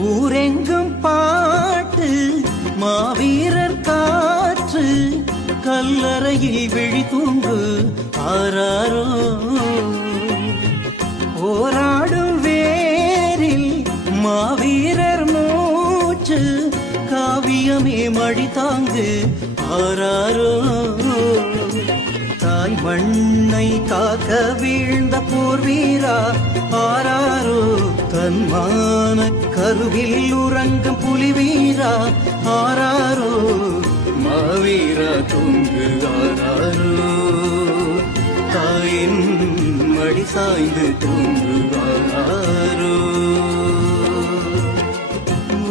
ஊரெங்கும் பாட்டு மாவீரர் காற்று கல்லறையில் விழி தூங்கு ஆராரோ போராடும் வேரில் மாவீரர் மூச்சு காவியமே மழி தாங்கு ஆராரோ தாய் மண்ணை காக்க வீழ்ந்த போர் வீரா ஆராரோ தன்மான கருவில் உறங்கும் புலி வீரா ஆராரோ மாவீரா தூங்கு ஆராரோ தாயின் மடி சாய்ந்து தூங்கு ஆராரோ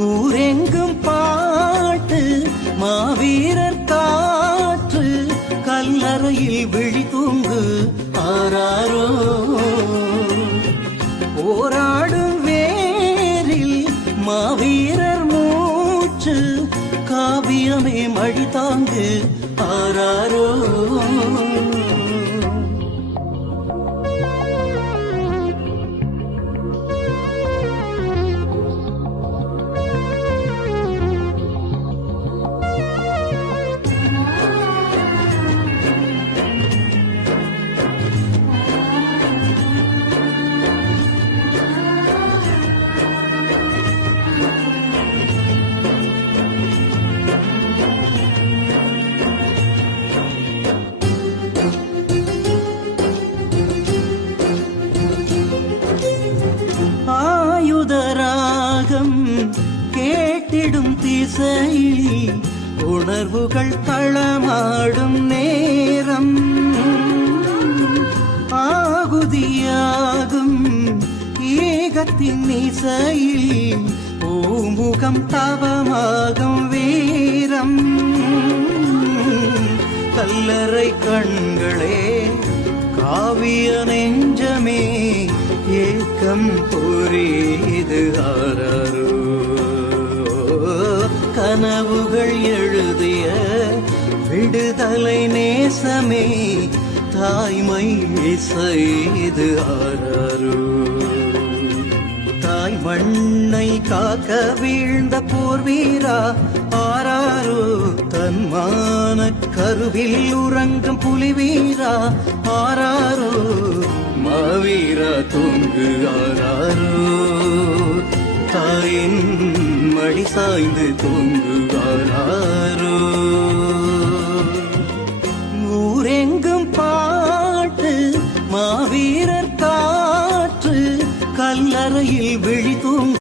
ஊரெங்கும் பாட்டு மாவீரர் காற்று கல்லறையில் விழி தூங்கு ஆராரோ போராடும் வேரில் மாவீரர் மூச்சு காவியமே மழி தாங்கு ஆராரோ ஆயுதராகம் கேட்டிடும் திசையில் உணர்வுகள் தளமாடும் நேரம் ஆகுதியாகும் ஏகத்தின் இசையில் பூமுகம் தவமாகும் வீரம் கல்லறை கண்களே காவிய நெஞ்சமே ஏக்கம் புரியுது ஆராரோ கனவுகள் எழுதிய விடுதலை நேசமே தாய்மை செய்து ஆராரோ தாய் மண்ணை காக்க வீழ்ந்த போர் வீரா ஆராரோ தன்மான கருவில் உறங்கும் புலி வீரா ஆராரோ மாவீரா தூங்கு ஆராரோ தாயின் மடி சாய்ந்து தூங்கு ஆராரோ